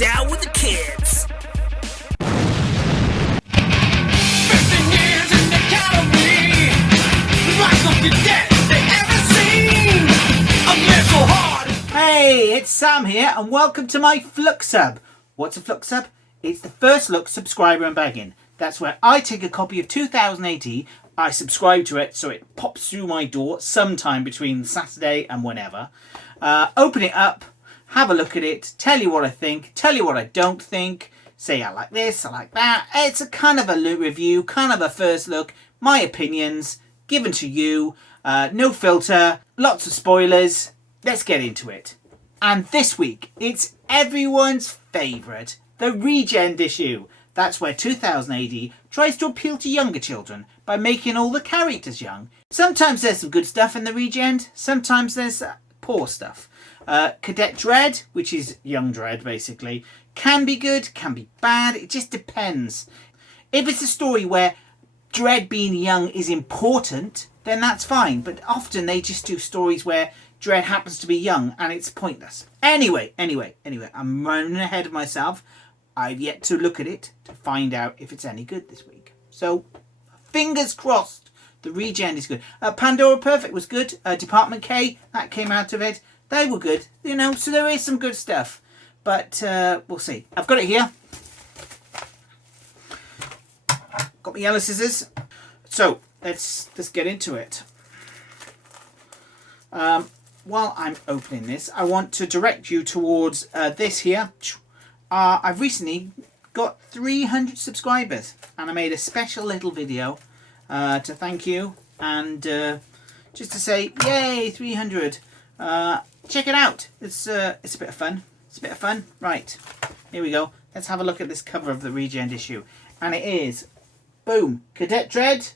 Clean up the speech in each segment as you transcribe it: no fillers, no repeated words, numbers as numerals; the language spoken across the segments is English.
down with the kids. 15 years in the academy, life of cadets they ever seen. A mental hard. Hey, it's Sam here, and welcome to my Flux Sub. What's a Flux Sub? It's the first look subscriber unbagging. That's where I take a copy of 2000 AD, I subscribe to it so it pops through my door sometime between Saturday and whenever. Open it up, have a look at it, tell you what I think, tell you what I don't think, say I like this, I like that. It's a kind of a review, kind of a first look, my opinions given to you, no filter, lots of spoilers. Let's get into it. And this week, it's everyone's favourite, the REGENED issue. That's where 2000 AD tries to appeal to younger children by making all the characters young. Sometimes there's some good stuff in the REGENED, sometimes there's poor stuff. Cadet Dread, which is Young Dread basically, can be good, can be bad, it just depends. If it's a story where Dread being young is important, then that's fine, but often they just do stories where Dread happens to be young and it's pointless. Anyway, I'm running ahead of myself. I've yet to look at it to find out if it's any good this week. So, fingers crossed, the REGENED is good. Pandora Perfect was good. Department K, that came out of it. They were good, you know, so there is some good stuff. But we'll see. I've got it here. Got my yellow scissors. So, let's get into it. While I'm opening this, I want to direct you towards this here. I've recently got 300 subscribers and I made a special little video to thank you and just to say yay 300. Check it out. It's a bit of fun. It's a bit of fun. Right, here we go. Let's have a look at this cover of the REGENED issue, and it is boom, Cadet Dread.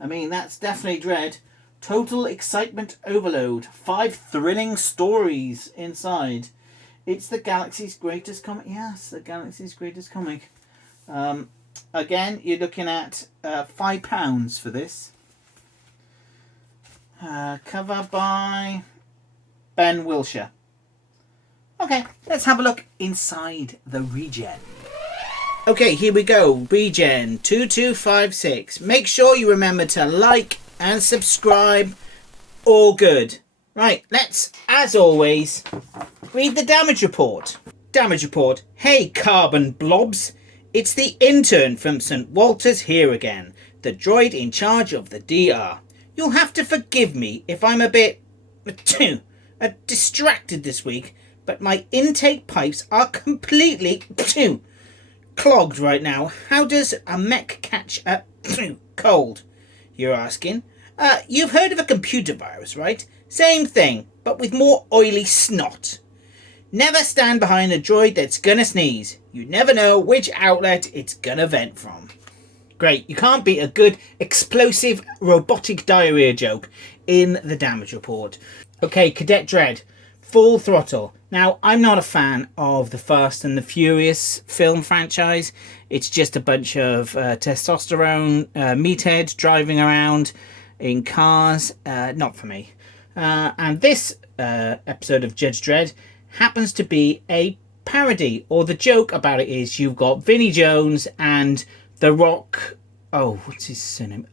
I mean, that's definitely Dread. Total excitement overload. 5 thrilling stories inside. It's the galaxy's greatest comic. Yes, the galaxy's greatest comic. Again, you're looking at £5 for this. Cover by Ben Wilshire. Okay, let's have a look inside the REGENED. Okay, here we go. REGENED 2256. Make sure you remember to like and subscribe. All good. Right, let's, as always, read the damage report. Damage report. Hey, carbon blobs. It's the intern from St. Walter's here again, the droid in charge of the DR. You'll have to forgive me if I'm a bit distracted this week, but my intake pipes are completely clogged right now. How does a mech catch a cold? You're asking. You've heard of a computer virus, right? Same thing, but with more oily snot. Never stand behind a droid that's gonna sneeze. You never know which outlet it's gonna vent from. Great, you can't beat a good explosive robotic diarrhea joke in the damage report. Okay, Cadet Dread, full throttle. Now, I'm not a fan of the Fast and the Furious film franchise. It's just a bunch of testosterone meatheads driving around in cars. Not for me. And this episode of Judge Dredd happens to be a parody, or the joke about it is you've got Vinnie Jones and The Rock. Oh, what's his surname?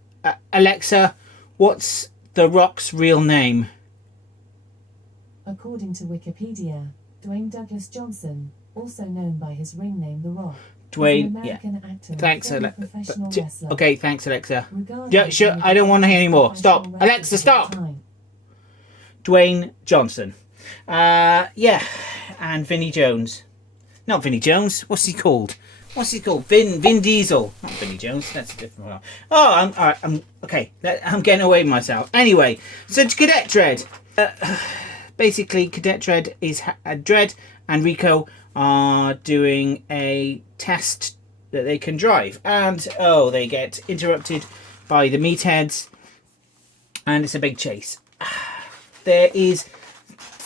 Alexa, what's The Rock's real name? According to Wikipedia, Dwayne Douglas Johnson, also known by his ring name The Rock. Dwayne, yeah. Actor, thanks, Alexa. Okay, okay, thanks, Alexa. Yeah, sure. I don't want to hear any more. Stop, Alexa. Stop. Dwayne Johnson. Yeah, and Vinnie Jones. Not Vinnie Jones. What's he called? Vin Diesel. Not Vinnie Jones. That's a different one. Oh, I'm okay. I'm getting away with myself. Anyway, so Cadet Dread. Basically, Cadet Dread is Dread and Rico are doing a test that they can drive, and they get interrupted by the meatheads, and it's a big chase. There is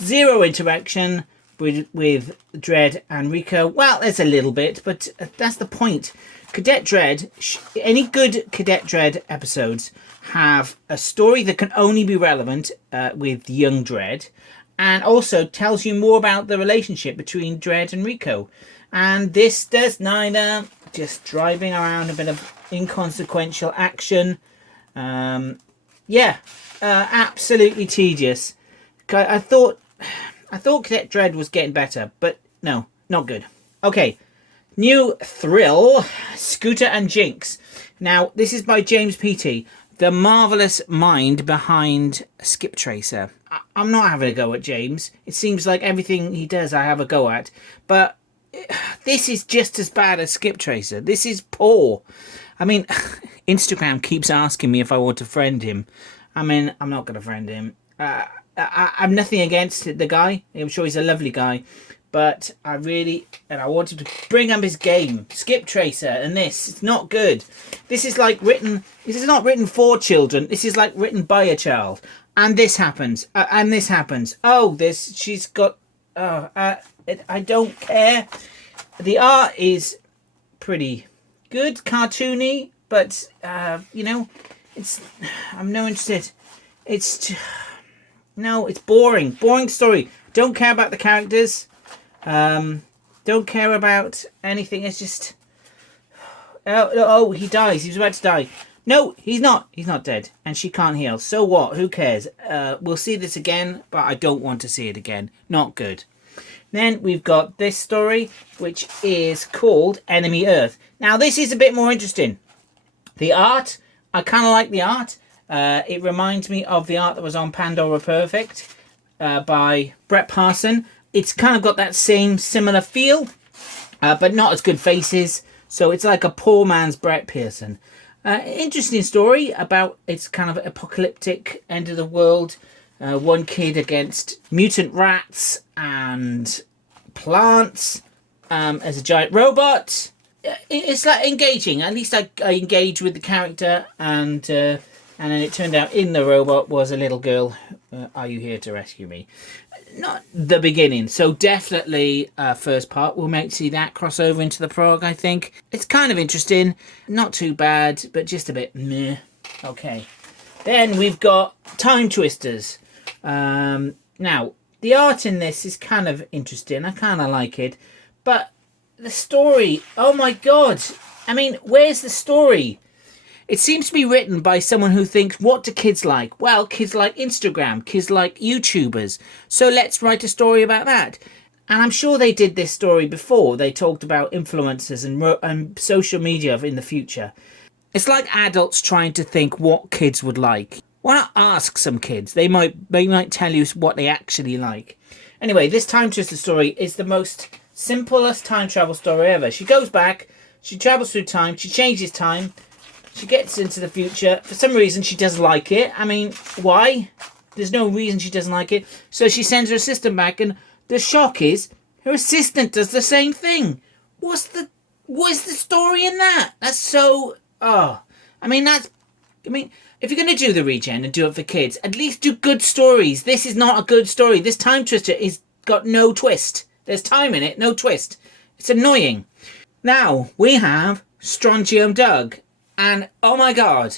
zero interaction with Dread and Rico. Well, there's a little bit, but that's the point. Cadet Dread, any good Cadet Dread episodes have a story that can only be relevant with young Dread, and also tells you more about the relationship between Dread and Rico. And this does neither. Just driving around, a bit of inconsequential action. Absolutely tedious. I thought Cadet Dread was getting better, but no, not good. Okay, new thrill, Scooter and Jinx. Now, this is by James Peaty, the marvellous mind behind Skip Tracer. I'm not having a go at James. It seems like everything he does I have a go at, but this is just as bad as Skip Tracer. This is poor. I mean, Instagram keeps asking me if I want to friend him. I mean, I'm not going to friend him. I'm nothing against the guy. I'm sure he's a lovely guy. But I wanted to bring up his game. Skip Tracer and this. It's not good. This is not written for children. This is like written by a child. And this happens. And this happens. She's got... I don't care. The art is pretty good, cartoony, but I'm no interested. It's boring story. Don't care about the characters. Don't care about anything. It's just he dies. He was about to die. No, he's not. He's not dead, and she can't heal. So what? Who cares? We'll see this again, but I don't want to see it again. Not good. Then we've got this story, which is called Enemy Earth. Now, this is a bit more interesting. The art, I kind of like the art. It reminds me of the art that was on Pandora Perfect by Brett Parson. It's kind of got that same similar feel, but not as good faces. So it's like a poor man's Brett Pearson. Interesting story about it's kind of apocalyptic end of the world. One kid against mutant rats and plants as a giant robot. It's like engaging. At least I engage with the character, and then it turned out in the robot was a little girl. Are you here to rescue me? Not the beginning. So definitely first part. We'll see that cross over into the prog, I think. It's kind of interesting. Not too bad, but just a bit meh. Okay. Then we've got Time Twisters. Now, the art in this is kind of interesting. I kind of like it. But the story, oh my God. I mean, where's the story? It seems to be written by someone who thinks, what do kids like? Well, kids like Instagram. Kids like YouTubers. So let's write a story about that. And I'm sure they did this story before. They talked about influencers and social media in the future. It's like adults trying to think what kids would like. Why not ask some kids? They might tell you what they actually like. Anyway, this Time Twister story is the most simplest time travel story ever. She goes back, she travels through time, she changes time, she gets into the future. For some reason, she doesn't like it. I mean, why? There's no reason she doesn't like it. So she sends her assistant back, and the shock is her assistant does the same thing. What's the story in that? That's so... if you're going to do the regen and do it for kids, at least do good stories. This is not a good story. This Time Twister is got no twist. There's time in it, no twist. It's annoying. Now, we have Strontium Doug. And, oh my God,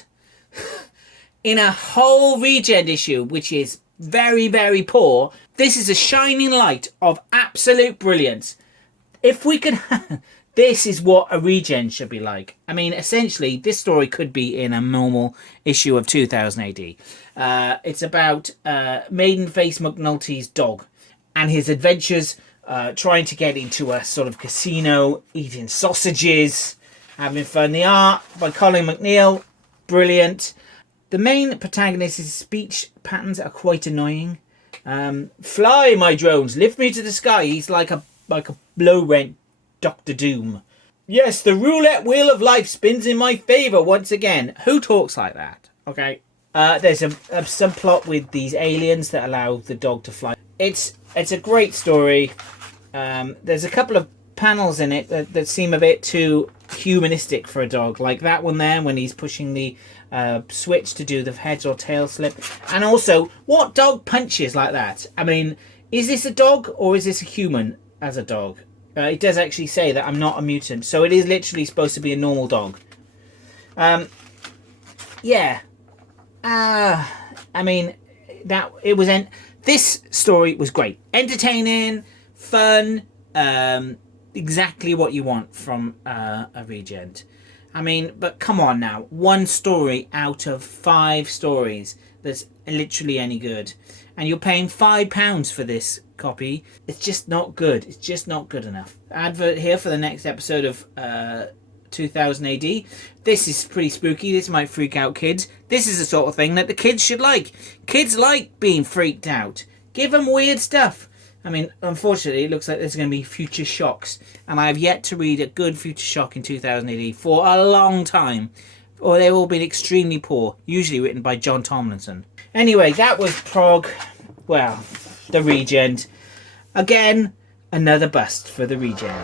in a whole regen issue, which is very, very poor, this is a shining light of absolute brilliance. If we could... This is what a regen should be like. I mean, essentially, this story could be in a normal issue of 2000 AD. It's about Maidenface McNulty's dog and his adventures trying to get into a sort of casino, eating sausages, having fun. The art by Colin McNeil, brilliant. The main protagonist's speech patterns are quite annoying. Fly, my drones, lift me to the sky. He's like a low-rent Doctor Doom. Yes, the roulette wheel of life spins in my favour once again. Who talks like that? Okay. There's a subplot with these aliens that allow the dog to fly. It's a great story. There's a couple of panels in it that seem a bit too humanistic for a dog. Like that one there when he's pushing the switch to do the heads or tail slip. And also, what dog punches like that? I mean, is this a dog or is this a human as a dog? It does actually say that I'm not a mutant, so it is literally supposed to be a normal dog. Yeah. I mean, that it was This story was great. Entertaining, fun, exactly what you want from a Regent. I mean, but come on now. One story out of 5 stories that's literally any good. And you're paying £5 for this copy. It's just not good. It's just not good enough. Advert here for the next episode of 2000 AD. This is pretty spooky. This might freak out kids. This is the sort of thing that the kids should like. Kids like being freaked out. Give them weird stuff. I mean, unfortunately, it looks like there's going to be future shocks. And I have yet to read a good future shock in 2000 AD for a long time. Or they've all been extremely poor. Usually written by John Tomlinson. Anyway, that was PROG. Well, the Regent. Again, another bust for the Regent.